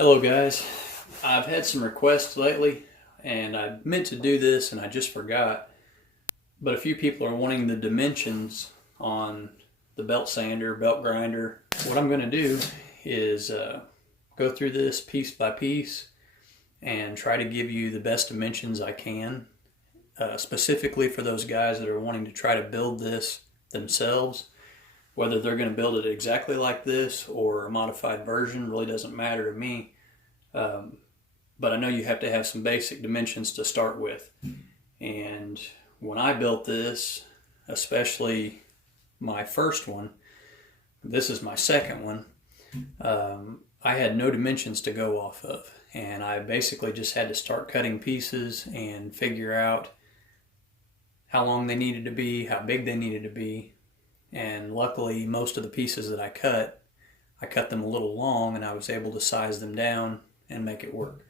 Hello guys, I've had some requests lately and I meant to do this and I just forgot, but a few people are wanting the dimensions on the belt sander, belt grinder. What I'm going to do is go through this piece by piece and try to give you the best dimensions I can, specifically for those guys that are wanting to try to build this themselves. Whether they're going to build it exactly like this or a modified version really doesn't matter to me. But I know you have to have some basic dimensions to start with. And when I built this, especially my first one, this is my second one, I had no dimensions to go off of. And I basically just had to start cutting pieces and figure out how long they needed to be, how big they needed to be. And luckily, most of the pieces that I cut them a little long, and I was able to size them down and make it work.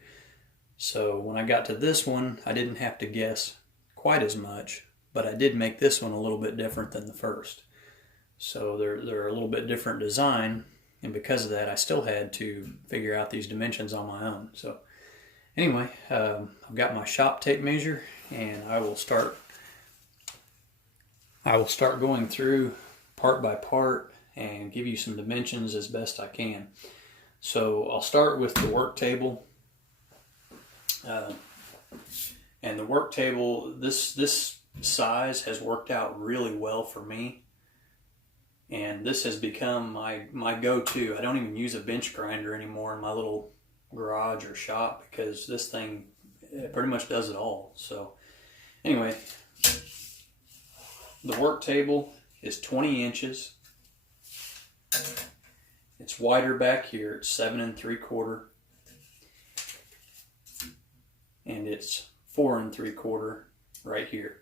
So when I got to this one, I didn't have to guess quite as much, but I did make this one a little bit different than the first. So they're a little bit different design, and because of that, I still had to figure out these dimensions on my own. So anyway, I've got my shop tape measure, and I will start going through part by part and give you some dimensions as best I can. So I'll start with the work table. And the work table, this size has worked out really well for me. And this has become my go-to. I don't even use a bench grinder anymore in my little garage or shop because this thing pretty much does it all. So anyway, the work table is 20 inches. It's wider back here. It's 7 3/4, and it's 4 3/4 right here.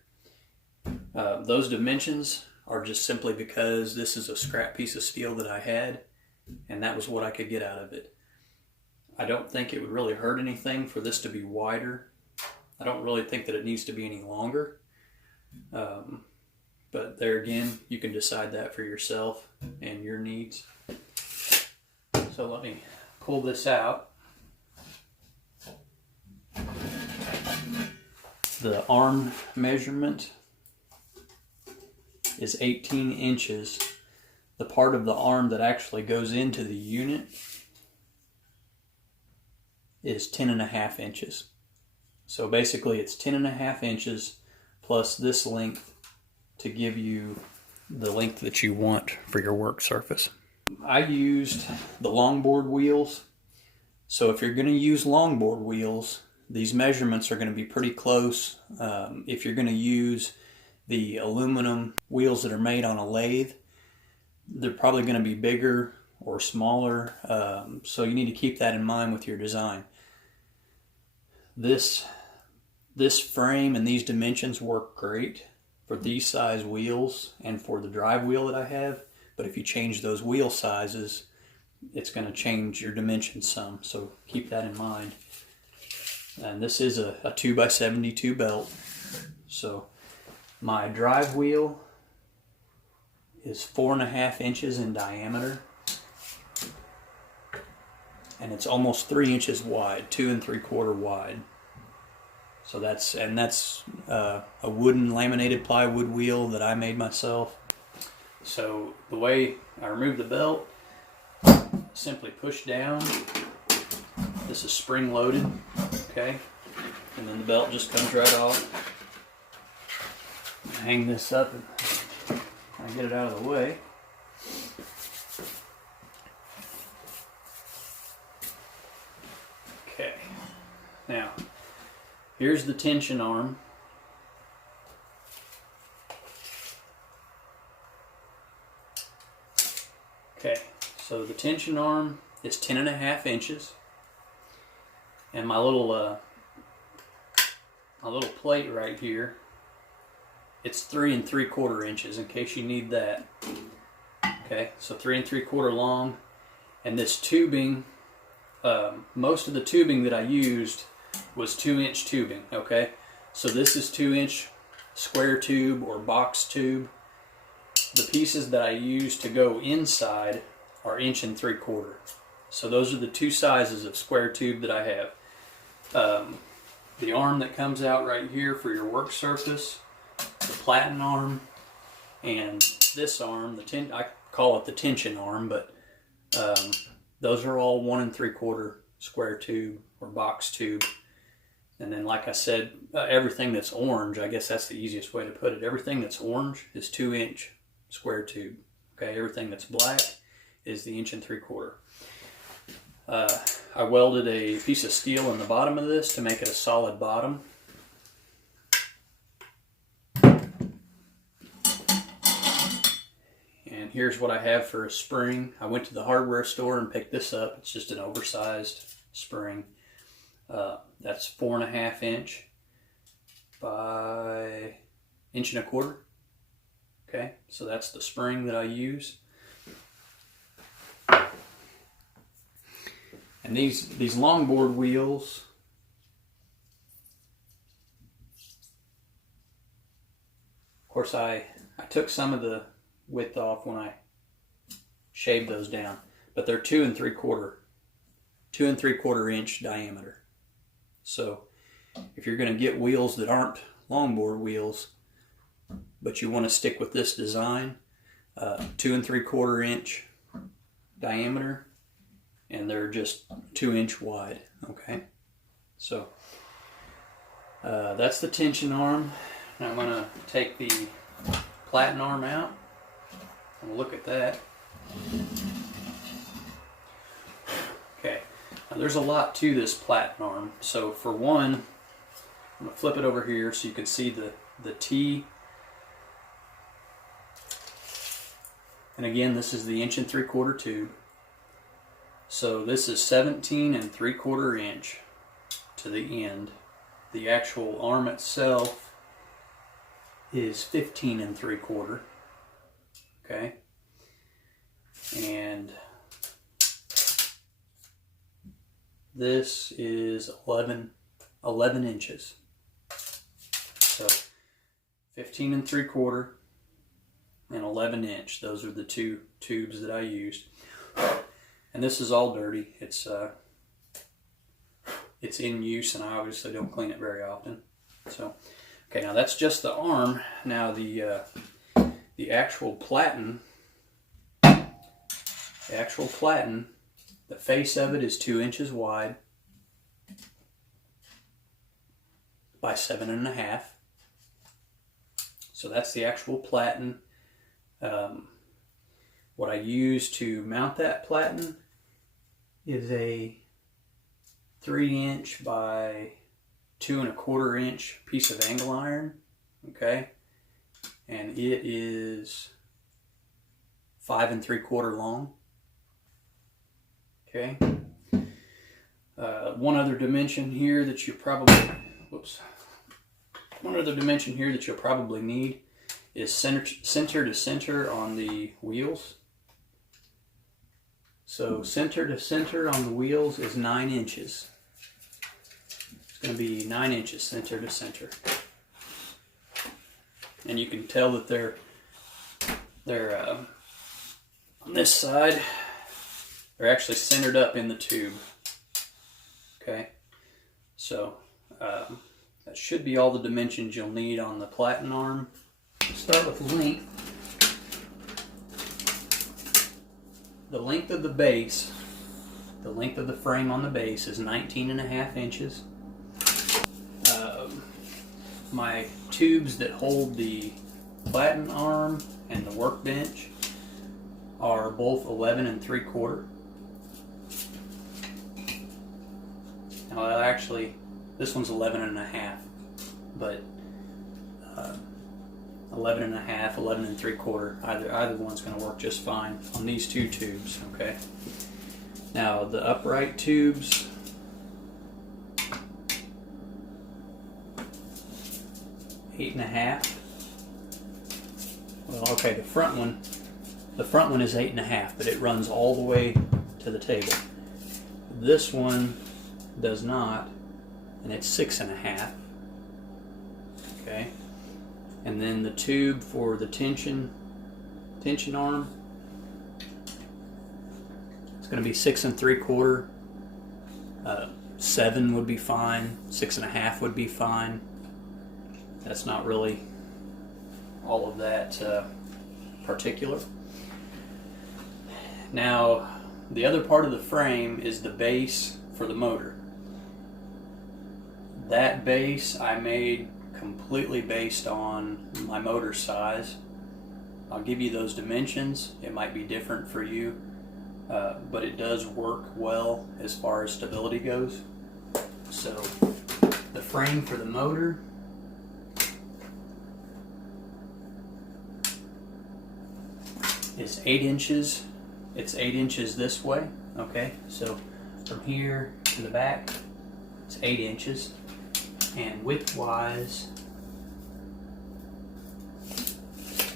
Those dimensions are just simply because this is a scrap piece of steel that I had, and that was what I could get out of it. I don't think it would really hurt anything for this to be wider. I don't really think that it needs to be any longer. But there again, you can decide that for yourself and your needs. So let me pull this out. The arm measurement is 18 inches. The part of the arm that actually goes into the unit is 10.5 inches. So basically it's 10.5 inches plus this length to give you the length that you want for your work surface. I used the longboard wheels. So if you're going to use longboard wheels, these measurements are going to be pretty close. If you're going to use the aluminum wheels that are made on a lathe, they're probably going to be bigger or smaller. So you need to keep that in mind with your design. This frame and these dimensions work great for these size wheels and for the drive wheel that I have, but if you change those wheel sizes, it's going to change your dimensions some, so keep that in mind. And this is a 2x72 belt, so my drive wheel is 4.5 inches in diameter, and it's almost 3 inches wide, 2 3/4 wide. So that's a wooden laminated plywood wheel that I made myself. So the way I remove the belt, simply push down. This is spring loaded, okay? And then the belt just comes right off. Hang this up and I get it out of the way. Okay, now here's the tension arm. Okay, so the tension arm is 10.5 inches. And my little plate right here, it's 3 3/4 inches in case you need that. Okay, so 3 3/4 long. And this tubing, most of the tubing that I used was 2-inch tubing, okay? So this is 2-inch square tube or box tube. The pieces that I use to go inside are 1 3/4. So those are the two sizes of square tube that I have. The arm that comes out right here for your work surface, the platen arm, and this arm, I call it the tension arm, but those are all 1 3/4 square tube or box tube. And then, like I said, everything that's orange, I guess that's the easiest way to put it. Everything that's orange is 2-inch square tube. Okay, everything that's black is the 1 3/4. I welded a piece of steel in the bottom of this to make it a solid bottom. And here's what I have for a spring. I went to the hardware store and picked this up. It's just an oversized spring. That's 4 1/2 inch by 1 1/4 inch. Okay, so that's the spring that I use. And these longboard wheels, of course I took some of the width off when I shaved those down, but they're 2 3/4 inch diameter. So if you're going to get wheels that aren't longboard wheels, but you want to stick with this design, 2 3/4 inch diameter, and they're just 2-inch wide. Okay, so that's the tension arm. Now I'm going to take the platen arm out and look at that. Okay, now there's a lot to this platen arm. So for one, I'm going to flip it over here so you can see the T. And again, this is the 1 3/4 tube. So this is 17 3/4 inch to the end. The actual arm itself is 15 3/4. Okay. And this is 11 inches. So 15 3/4 and 11 inch. Those are the two tubes that I used. And this is all dirty. It's in use, and I obviously don't clean it very often. So, okay, now that's just the arm. Now the actual platen, the face of it is 2 inches wide by 7 1/2. So that's the actual platen. What I use to mount that platen is a 3-inch by 2 1/4 inch piece of angle iron. Okay, and it is 5 3/4 long. Okay. One other dimension here that you probably need is center to center on the wheels. So center to center on the wheels is 9 inches. It's going to be 9 inches center to center. And you can tell that they're on this side, they're actually centered up in the tube. Okay, so that should be all the dimensions you'll need on the platen arm. Let's start with length. The length of the base, the length of the frame on the base is 19 1/2 inches. My tubes that hold the platen arm and the workbench are both 11 3/4. Now actually, this one's 11 1/2, but 11 1/2, 11 3/4, either one's going to work just fine on these two tubes. Okay. Now the upright tubes, eight and a half. Well, okay, the front one is 8 1/2, but it runs all the way to the table. This one does not, and it's 6 1/2. Okay. And then the tube for the tension arm, it's It's going to be 6 3/4. 7 would be fine. 6 1/2 would be fine. That's not really all of that particular. Now, the other part of the frame is the base for the motor. That base I made completely based on my motor size. I'll give you those dimensions. It might be different for you, but it does work well as far as stability goes. So the frame for the motor is 8 inches. It's 8 inches this way, okay? So from here to the back, it's 8 inches. And width-wise,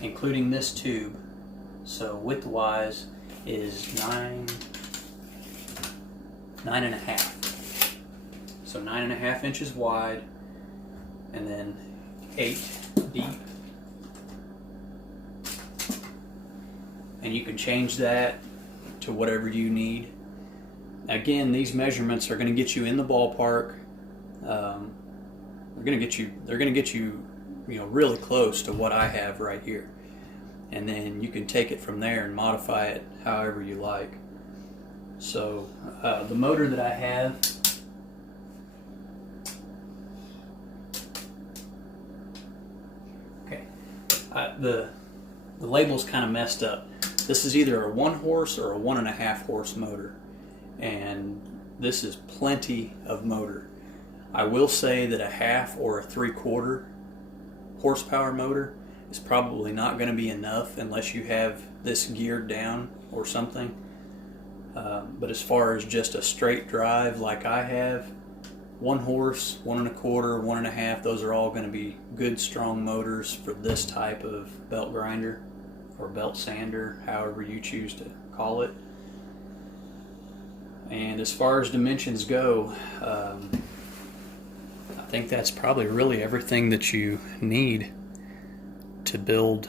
including this tube, so width-wise is 9 1/2. So 9 1/2 inches wide, and then 8 deep. And you can change that to whatever you need. Again, these measurements are going to get you in the ballpark. They're going to get you, really close to what I have right here. And then you can take it from there and modify it however you like. So the motor that I have, okay, the label's kind of messed up. This is either a 1 horse or a 1 1/2 horse motor, and this is plenty of motor. I will say that a 1/2 or a 3/4 horsepower motor is probably not going to be enough unless you have this geared down or something. But as far as just a straight drive like I have, 1 horse, 1 1/4, 1 1/2, those are all going to be good strong motors for this type of belt grinder or belt sander, however you choose to call it. And as far as dimensions go, I think that's probably really everything that you need to build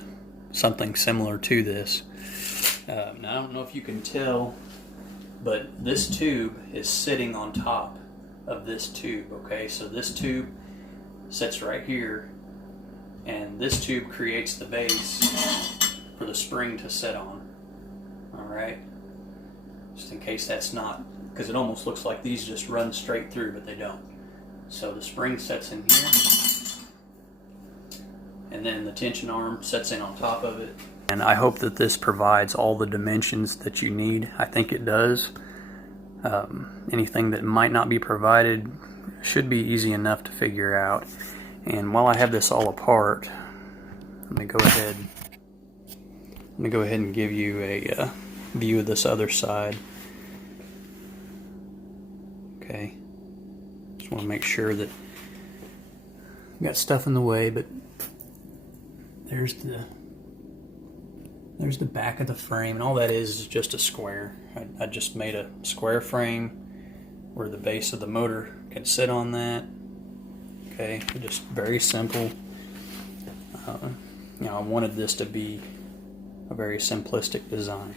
something similar to this. Now, I don't know if you can tell, but this tube is sitting on top of this tube, okay? So this tube sits right here, and this tube creates the base for the spring to sit on, all right? Just in case that's not, because it almost looks like these just run straight through, but they don't. So the spring sets in here, and then the tension arm sets in on top of it. And I hope that this provides all the dimensions that you need. I think it does. Anything that might not be provided should be easy enough to figure out. And while I have this all apart, let me go ahead and give you a view of this other side. Okay. Just want to make sure that I've got stuff in the way, but there's the back of the frame, and all that is just a square. I just made a square frame where the base of the motor can sit on that. Okay, just very simple. I wanted this to be a very simplistic design.